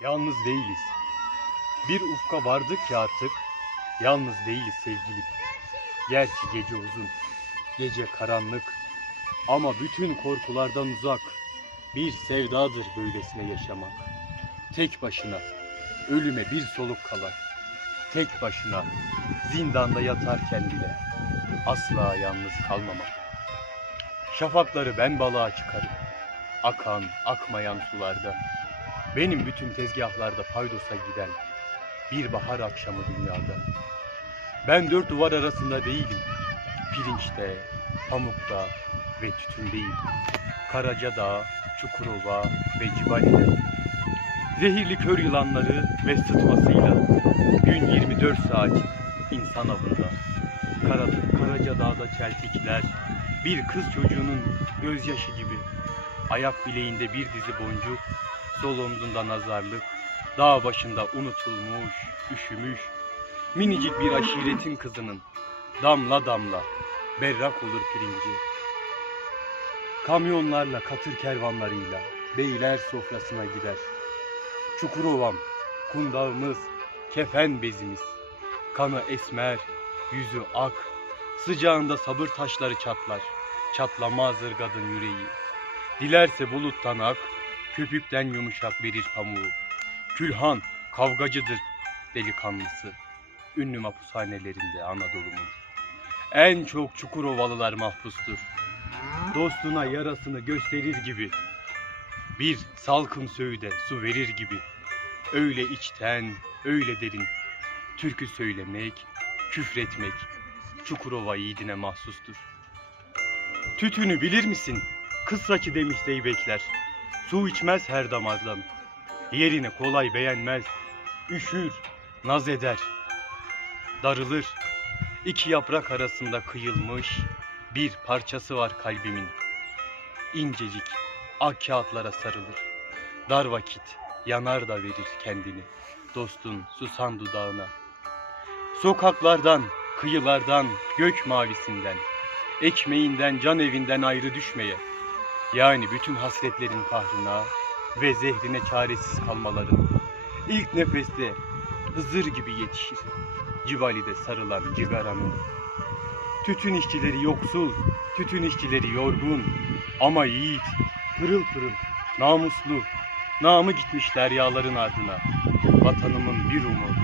Yalnız değiliz. Bir ufka vardık ki artık yalnız değiliz sevgilim. Gerçi gece uzun, gece karanlık ama bütün korkulardan uzak. Bir sevdadır böylesine yaşamak. Tek başına ölüme bir soluk kala. Tek başına zindanda yatarken bile asla yalnız kalmamak. Şafakları ben balığa çıkarım. Akan, akmayan sularda. Benim bütün tezgahlarda paydosa giden bir bahar akşamı dünyada. Ben dört duvar arasında değilim. Pirinçte, pamukta ve tütündeyim. Karacadağ, Çukurova ve Cibali'de. Zehirli kör yılanları ve sıtmasıyla gün 24 saat insan avında. Kara, Karacadağ'da çeltikler, bir kız çocuğunun gözyaşı gibi. Ayak bileğinde bir dizi boncuk, sol omzunda nazarlık, dağ başında unutulmuş, üşümüş, minicik bir aşiretin kızının damla damla berrak olur pirinci. Kamyonlarla, katır kervanlarıyla beyler sofrasına gider. Çukurovam, kundağımız, kefen bezimiz, kanı esmer, yüzü ak, sıcağında sabır taşları çatlar, çatlamaz ırgadın yüreği. Dilerse buluttan ak, köpükten yumuşak verir pamuğu. Külhan kavgacıdır delikanlısı. Ünlü mapushanelerinde Anadolu'nun. En çok Çukurovalılar mahpustur. Dostuna yarasını gösterir gibi. Bir salkım söğüde su verir gibi. Öyle içten, öyle derin. Türkü söylemek, küfretmek Çukurova yiğidine mahsustur. Tütünü bilir misin? Kız saçı demiş zeybekler. Su içmez her damardan. Yerini kolay beğenmez. Üşür, naz eder. Darılır. İki yaprak arasında kıyılmış bir parçası var kalbimin. İncecik, ak kağıtlara sarılır. Dar vakit yanar da verir kendini. Dostun susan dudağına. Sokaklardan, kıyılardan, gök mavisinden, ekmeğinden, can evinden ayrı düşmeye, yani bütün hasretlerin kahrına ve zehrine çaresiz kalmaların ilk nefeste Hızır gibi yetişir. Civali'de sarılan cigaranın. Tütün işçileri yoksul, tütün işçileri yorgun ama yiğit, pırıl pırıl, namuslu, namı gitmiş deryaların ardına. Vatanımın bir umut,